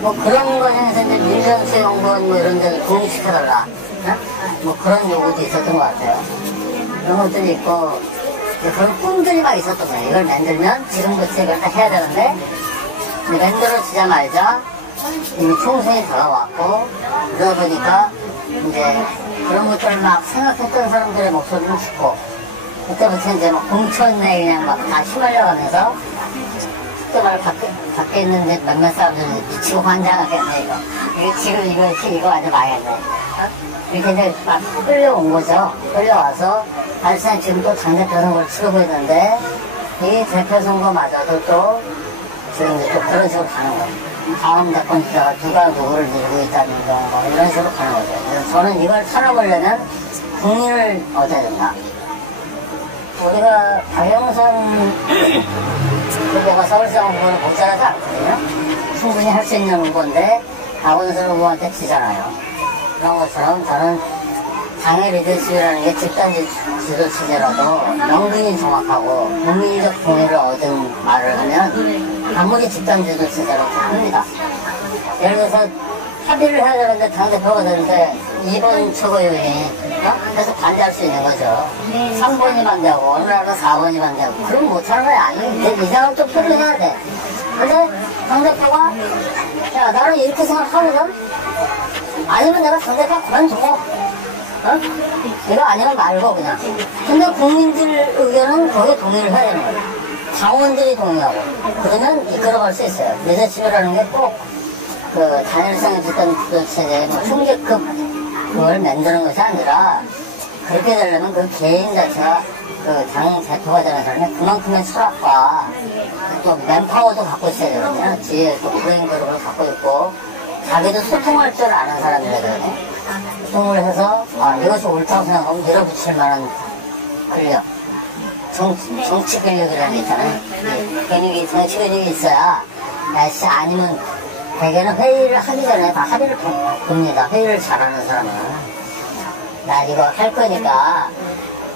뭐 그런 거 중에서 이제 민선수용군 뭐 이런 데를 독립시켜달라. 뭐 그런 요구도 있었던 것 같아요. 그런 것들이 있고, 그런 꿈들이 막 있었던 거예요. 이걸 만들면 지금부터 이걸 딱 해야 되는데, 만들어지자마자 이미 총선이 다가왔고, 그러다 보니까 이제 그런 것들을 막 생각했던 사람들의 목소리는 죽고, 그때부터 이제 막 공천에 그냥 막 다 휘말려가면서, 그때 말 밖에 있는 몇몇 사람들이 미치고 환장하겠네, 이거. 이거 완전 망했네. 이렇게 이제 막 끌려온 거죠. 끌려와서, 사실상 지금 또 당대표 선거를 치르고 있는데, 이 대표 선거마저도 또, 지금 이제 또 그런 식으로 가는 거예요. 다음 대권 주자가 누가 누구를 밀고 있다는 거, 뭐 이런 식으로 가는 거죠. 그래서 저는 이걸 살아보려면 국민을 얻어야 된다. 우리가 박영선 후보가 서울시장 후보는 못잘하지 않거든요. 충분히 할 수 있는 후보인데 박원순 후보한테 지잖아요. 그런 것처럼 저는 당의 리더십이라는 게 집단 지도 체제라도 명분이 정확하고 국민적 동의를 얻은 말을 하면 아무리 집단 지도 체제라도 합니다. 예를 들어서 합의를 해야 되는데 당대표가 되는데 2번 최고위원이 계속 반대할 수 있는 거죠. 3번이 반대하고 어느 날은 4번이 반대하고 그럼 못하는 거야. 아니 이상을 또 표현해야 돼. 근데 당대표가 야 나는 이렇게 생각하거든. 아니면 내가 당대표 그만두고 이거 아니면 말고 그냥. 근데 국민들 의견은 거기에 동의를 해야 되는 거예요. 당원들이 동의하고 그러면 이끌어갈 수 있어요. 리더십이라는 게 꼭 그 단일성의 집단 지도 체제의 뭐 총재급 그걸 만드는 것이 아니라 그렇게 되려면 그 개인 자체가 그 당 대표가 되는 사람이 그만큼의 철학과 또 맨파워도 갖고 있어야 되거든요. 뒤에 또 브레인 그룹을 갖고 있고 자기도 소통할 줄 아는 사람이라야 되거든요. 소통을 해서 이것이 옳다고 생각하면 밀어붙일 만한 권력, 정치 권력이라는 게 있잖아요. 정치 권력이 있어야 날씨 아니면 대개는 회의를 하기 전에 다 합의를 봅니다. 회의를 잘하는 사람은 나 이거 할 거니까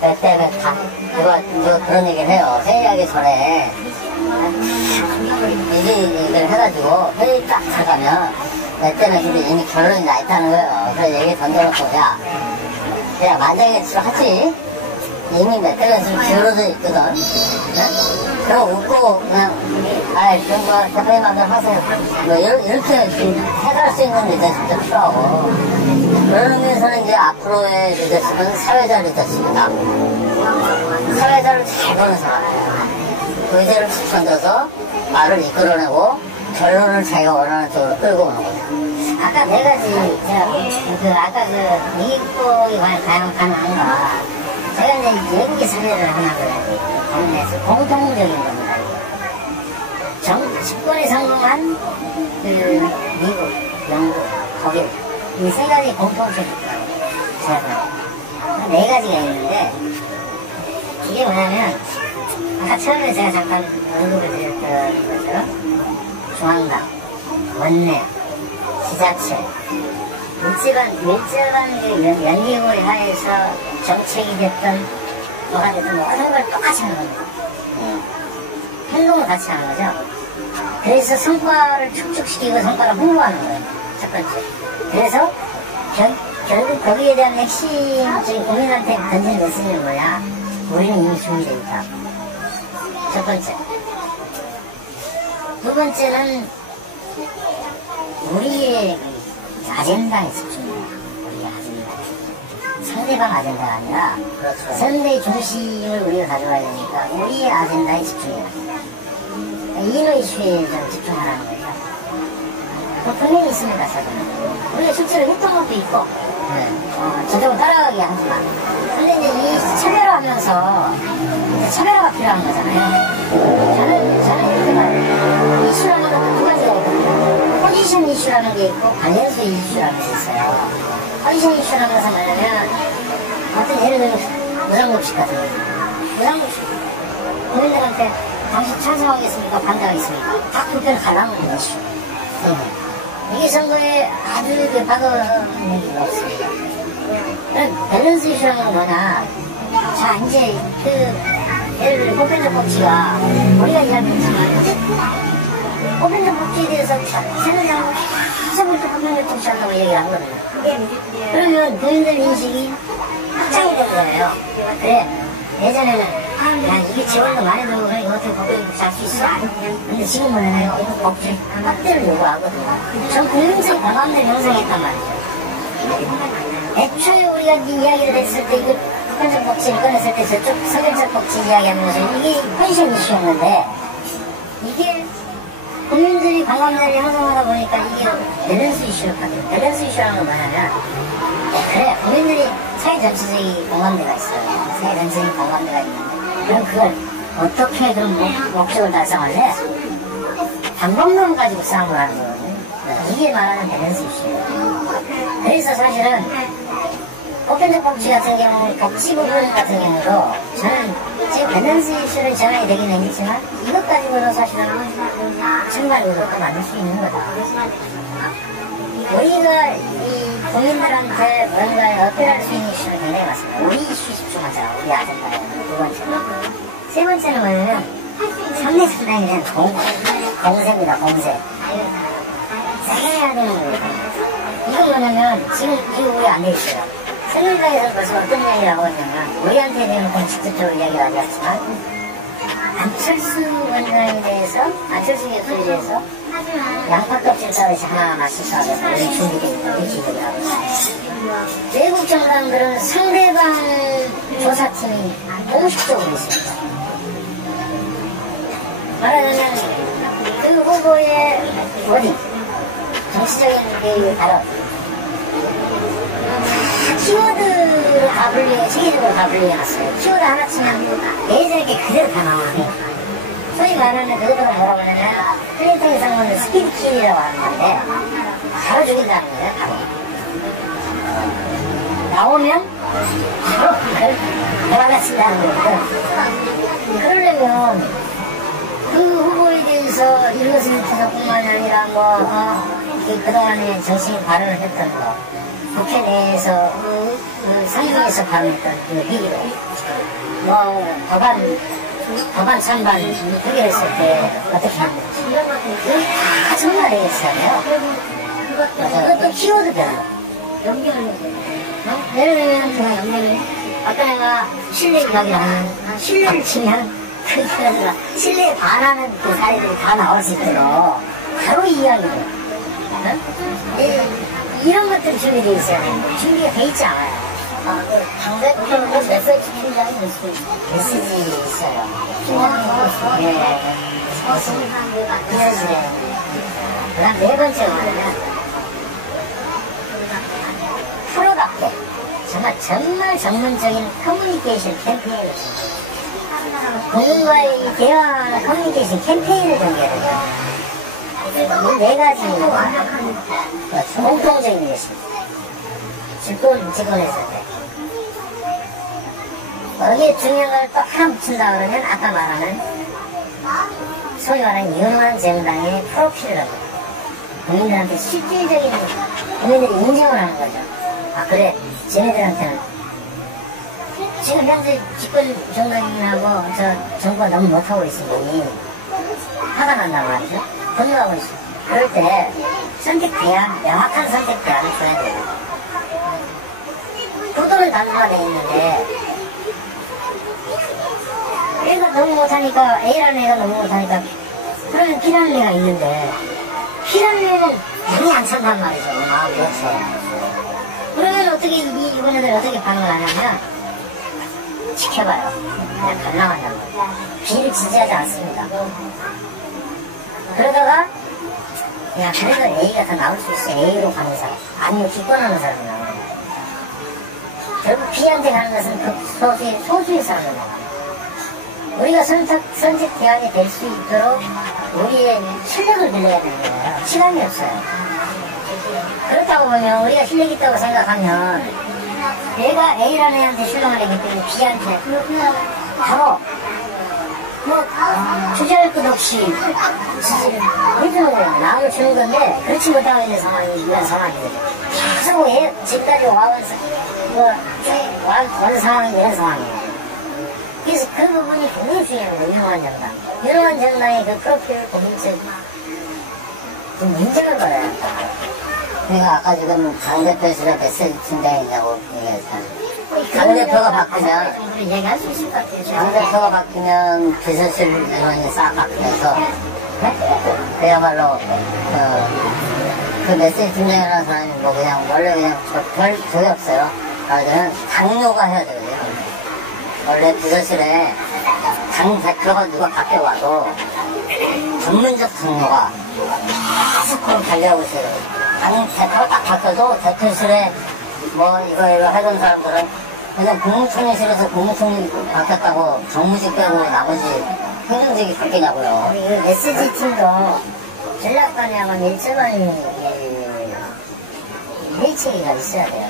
몇 대 몇 다 이거 그런 얘기를 해요. 회의하기 전에 얘기를 해가지고 회의 딱 들어가면 몇 대 몇인데 이미 결론이 나 있다는 거예요. 그래서 얘기 던져놓고 야 만장일치로 하지. 이미 몇 대 몇으로 기울어져 있거든. 그럼 웃고 그냥 그런 거 대표님 마음대로 하세요. 뭐 이렇게 해갈 수 있는 리더십도 필요하고 그런 의미에서는 이제 앞으로의 리더십은 사회자 리더십이다. 사회자를 잘 보는 사람이에요. 의제를 툭 던져서 말을 이끌어내고 결론을 자기가 원하는 쪽으로 끌고 오는 거죠. 아까 네 가지 제가 아까 미국이 과연 가능한가 제가 이제 외국의 사례를 하나를 공유해서 공통적인 겁니다. 집권에 성공한 미국, 영국, 독일 이 세 가지 공통점이 있더라고요. 제가 네 가지가 있는데 이게 뭐냐면 아까 처음에 제가 잠깐 언급을 드렸던 것처럼 중앙당, 원내, 지자체 밀접한 연기구의 하에서 정책이 됐던 뭐가 됐든 모든 걸 똑같이 하는 겁니다. 행동을 같이 하는 거죠. 그래서 성과를 축축시키고 성과를 홍보하는 거예요. 첫 번째. 그래서 결국 거기에 대한 핵심적인 국민한테 던지는 메시지는 뭐야? 우리는 이미 준비되어 있다. 첫 번째. 두 번째는 우리의 아젠다에 집중해요. 우리의 아젠다. 상대방 아젠다가 아니라 그렇죠. 상대의 중심을 우리가 가져가야 되니까 우리의 아젠다에 집중해요. 이노 이슈에 좀 집중하라는 거죠. 분명히 있습니다, 저는. 우리가 실제로 했던 것도 있고, 저쪽을 따라가게 하지만. 근데 이제 이 차별화하면서, 차별화가 필요한 거잖아요. 저는 이렇게 봐요. 이슈라는 것도 두 가지가 있거든요. 포지션 이슈라는 게 있고, 관련수 이슈라는 게 있어요. 포지션 이슈라는 것은 뭐냐면, 어떤 예를 들면, 무상급식 같은 거. 무상급식. 국민들한테 당신 찬성하겠습니까? 반대하겠습니까? 딱 두 편을 갈라놓는 이슈. 이게 선거에 아주 박은 얘기가 없습니다. 밸런스 이슈라는 건 뭐냐. 자, 이제 예를 들어 보편적 복지가 우리가 이야기했지만 보편적 복지에 대해서 새누리당 가서부터 국민을 통치한다고 얘기를 하거든요. 그러면 국민들 인식이 확장이 된 거예요. 그래, 예전에는 야, 이게 지원도 많이 들고 그러니까 어떻게 법을 잘 수 있어? 근데 지금은 법적 확대를 요구하거든요. 전 국민적인 공감대를 형성했단 말이죠. 애초에 우리가 이야기를 했을 때 이거 객관적 법칙을 꺼냈을 때 저쪽 선결적 법칙 이야기하는 것은 이게 현실 이슈였는데 이게 국민들이 공감대를 형성하다 보니까 이게 밸런스 이슈로 바뀌어요. 밸런스 이슈라는 건 뭐냐면 그래 국민들이 사회 전체적인 공감대가 있어요. 사회 전체적인 공감대가 있는데 그럼 그걸 어떻게 그런 목적을 달성할래? 방법론 가지고 싸움을 하는 거거든요. 이게 말하는 밸런스 이슈예요. 그래서 사실은 보편적 복지 같은 경우, 복지 부분 같은 경우도 저는 지금 밸런스 이슈를 전환이 되긴 했지만 이것 가지고도 사실은 정말 의도가 만들 수 있는 거다. 우리가 이 국민들한테 뭔가를 어필할 수 있는 이슈는 굉장히 많습니다. 우리 이슈 집중하자. 우리 아젠다에 두 번째는. 세 번째는 뭐냐면 상당히 그냥 공세입니다. 공세. 세게 해야 되는 거예요. 이건 뭐냐면 지금 이거 우리 안 돼 있어요. 새누리당에서 벌써 어떤 이야기를 하고 있냐면 우리한테 대해서는 직접적으로 이야기를 하지 않지만 안철수 원장에 대해서 안철수 교수에 대해서 양파 껍질 자르시 하나하나 실수하면서 우리 준비된 이렇게 얘기를 하고 있어요. 외국 정당들은 상대방 조사팀이 공식적으로 있습니다. 말하자면 그 후보의 어디 정치적인 그 발언 키워드를 다 분리해, 체계적으로 다 분리해놨어요. 키워드 하나 치면 예전에 그대로 다 나오네. 소위 말하는 그것들은 뭐라고 하냐면 클린턴 상원은 스피드킬이라고 하는 건데 바로 죽인다는 거예요. 바로 나오면 바로 그걸 돌아가친다는 거거든. 그러려면 그 후보에 대해서 이것을 투석뿐만 아니라 그동안에 정치인 발언을 했던 거 국회 내에서 상임위에서 발언했던 그 비기로 법안 찬반 의결했을 때 어떻게 했는지 이거 다 전달되겠어요. 그것도 키워드별로 예를 들면 아까 내가 신뢰 이야기를 하면 신뢰를 치면 그 키워드가 신뢰에 반하는 그 사례들이 다 나올 수 있도록 바로 이야기를 이런 것들 준비되어 있어야 돼요. 준비가 돼 있지 않아요. 당대표는 메시지 팀장이 메시지 있어요. 예. 그 다음 네 번째 뭐냐면 프로답게 정말 전문적인 커뮤니케이션 캠페인을 국민과의 대화 커뮤니케이션 캠페인을 전개해야 됩니다. 이 네 가지 공통적인 것입니다. 집권했을 때. 여기에 중요한 걸 또 하나 붙인다 그러면 아까 말하는 소위 말하는 유능한 정당의 프로필을 합니다. 국민들한테 실질적인 국민들이 인정을 하는 거죠. 아 그래 쟤네들한테는 지금 현재 집권 정당하고 저 정부가 너무 못하고 있으니 화가 난단 말이죠. 분노하고 있어. 그럴 때 선택 대안, 명확한 선택 대안을 줘야 돼요. 구도는 단순화되어 있는데 얘가 너무 못하니까 A라는 애가 너무 못하니까 그러면 B라는 애가 있는데 B라는 애는 많이 안 찬단 말이죠. 마음이 없어요. 그러면 어떻게 이분들 어떻게 반응을 하냐면 지켜봐요. 그냥 갈라가냐고. B를 지지하지 않습니다. 그러다가 야 그래도 A가 더 나올 수 있어. A로 가는 사람 아니면 기권하는 사람이 나와요. 결국 B한테 가는 것은 그 소수의 사람이 나와요. 우리가 선택 대안이 될 수 있도록 우리의 실력을 빌려야 되는 거예요. 시간이 없어요. 그렇다고 보면 우리가 실력 있다고 생각하면 내가 A라는 애한테 실력을 내기 때문에 B한테 바로 주저할 것 없이 지지를 해주는 거예요. 마음을 주는 건데 그렇지 못하고 있는 상황이 이런 상황이거든요. 계속 지금까지 원 상황이 이런 상황이에요. 그래서 그 부분이 굉장히 중요한 거예요. 유능한 정당. 유능한 정당의 그 프로필 공익적 좀 인정을 받아야 한다. 그러니까 아까 지금 당대표실에 메시지 팀장이냐고 얘기했잖아요. 당대표가 바뀌면, 얘기할 수 있을 것 같아요. 당대표가 바뀌면 비서실 인원이 싹 바뀌면서, 그야말로, 그 메시지 팀장이라는 사람이 뭐 그냥, 원래 그냥 별 적이 없어요. 그러니까 당뇨가 해야 되거든요. 원래 비서실에 당 대표가 누가 바뀌어와도 전문적 당뇨가 계속 달려오고 있어요. 당 대표가 딱 바뀌어도 대표실에 뭐 이거 하던 사람들은 그냥 국무총리실에서 국무총리 바뀌었다고 정무직 빼고 나머지 행정직이 바뀌냐고요. 이 메시지 팀도 전략관에 하면 일정한 일체계가 있어야 돼요.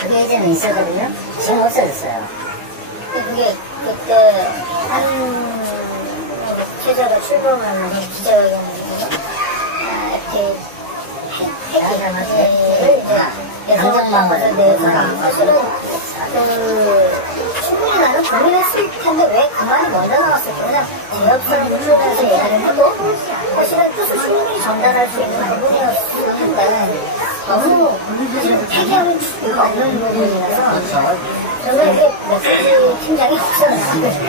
그게 예전에 있었거든요. 지금 없어졌어요. 그게 그때 한 기자가 출범하면 기자회견에서 이렇게 당정망을 내서 사실은 충분히 나는 고민했을 텐데 왜 그 말이 먼저 나왔을까? 그냥 제협사를 물러나서 얘기를 해도 사실은 뜻을 충분히 전달할 수 있는 부분이었을 텐데 너무 사실 폐기하는 이유가 없는 부분이라서 저는 이게 메시지 팀장이 없어요.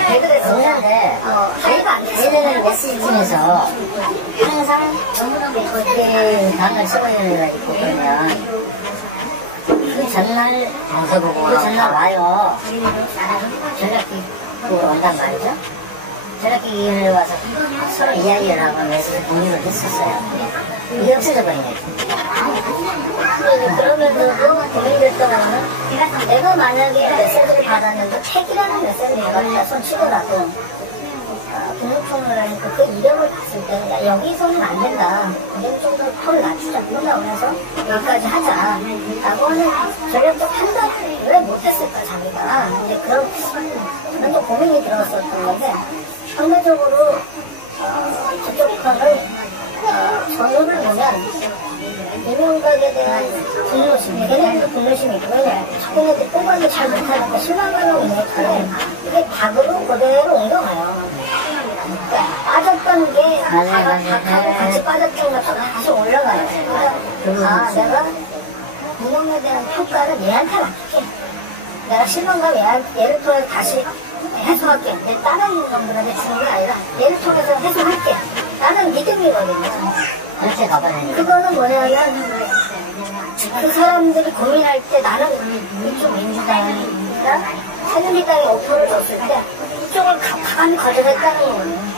왜 그랬어? 예전에는 메시지 팀에서 항상 그렇게 당을 찍어야 있고 그러면 그 전날 정서보고 그 전날 와요. 전략기 온단 말이죠. 전략기를 와서 서로 이야기를 하고 메시지 공유를 했었어요. 이게 없어져 버리네. 그러면서도 고민됐던 거는 내가 만약에 메시지를 받았는데 책이라는 메시지를 내가 손치더라도 국무총리라니까 그 이력을 봤을 때 야, 여기서는 안 된다. 여기 좀 더 톤을 낮추자. 그러다 오면서 여기까지 하자. 라고 하는 전략적 판단을 왜 못했을까 자기가. 근데 그런 또 고민이 들었었던 건데 상대적으로 저쪽 편을 전후를 보면 이명박에 대한 분노심, 걔네들도 분노심이 있고 자기네들 뽑아도 잘 못하니까 실망하는 인력들은 이게 닭으로 그대로 옮겨가요. 그러니까 빠졌던 게 닭하고 같이 빠졌던 것도 다시 올라가요. 그러니까 내가 이명에 대한 평가를 얘한테 맡길게. 내가 실망감 얘를 통해서 다시 해소할게. 내 다른 놈들한테 주는 게 아니라 얘를 통해서 해소할게. 나는 믿음이거든요. 그렇게 가봐야 그거는 뭐냐면 그 사람들이 고민할 때 나는 이쪽 민주당이나 새누리당이 오표를 줬을 때 이쪽을 가만히 가져갔다는 거예요.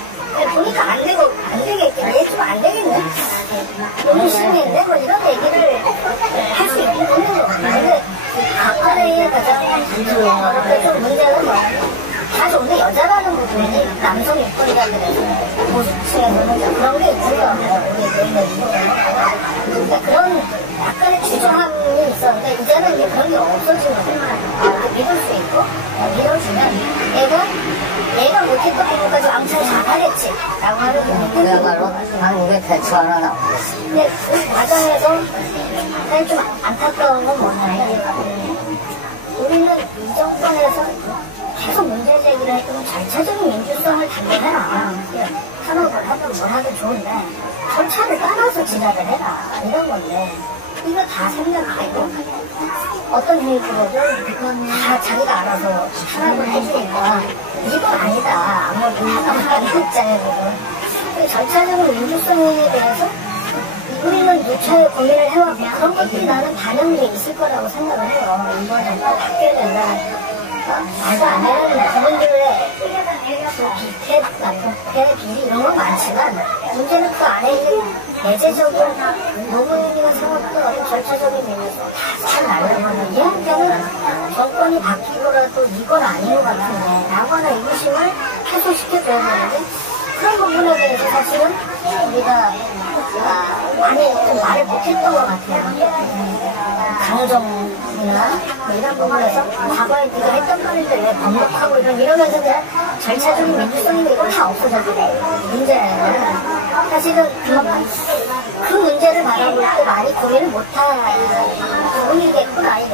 보니까 안 되겠겠네. 얘 좀 안 되겠네. 너무 심했네. 뭐 이런 얘기를 할 수 있는 거예요. 근데 박근혜의 가장 좀 문제는 뭐 다 좋은데 여자라는 부분이 남성 유권자들에서 보수층에서는 그런 게 있고요. 그러니까 그런 약간의 주저함이 있었는데 이제는 이제 그런 게 없어진 거예요. 믿을 수 있고 믿어주면 얘가 못했던 부분까지 왕창 잘하겠지 라고 하는 부분이 그야말로 한국의 대처 하나 나오겠어. 근데 그 과정에서 사실 좀 안타까운 건 뭐냐면 우리는 이 정권에서 계속 문제 제기를 했던 절차적인 민주성을 담보해라. 산업을 하든 뭘 하든 좋은데 절차를 따라서 진행을 해라. 이런 건데 이거 다 생략하고 어떤 일들로든 다 자기가 알아서 산업을 해주니까 이건 아니다. 아무리 하는 입장에서도 절차적인 민주성에 대해서 우리는 누차에 고민을 해왔고 그런 것들이 나는 반영돼 있을 거라고 생각을 해요. 이번에 또 바뀌어야 된다. 말도 안 되는 부분들의 부패, 비리 이런 건 많지만 문제는 그 안에 있는 내재적인 노무현이가 세웠던 어떤 절차적인 면에서 다잘 날려가는 이 문제는 정권이 바뀌고라도 이건 아닌 것 같은데 라거나 의구심을 해소시켜줘야 되는데 그런 부분에 대해서 사실은 우리가 많이 좀 말을 못했던 것 같아요. 강정이나 뭐 이런 부분에서 과거에 네가 했던 말인데 왜 번복하고 이러면서 그냥 절차적인 민주성인데 이건 다 없어졌는데 문제는 사실은 그 문제를 바라볼 때 많이 고민을 못할 부분이겠구나 이게.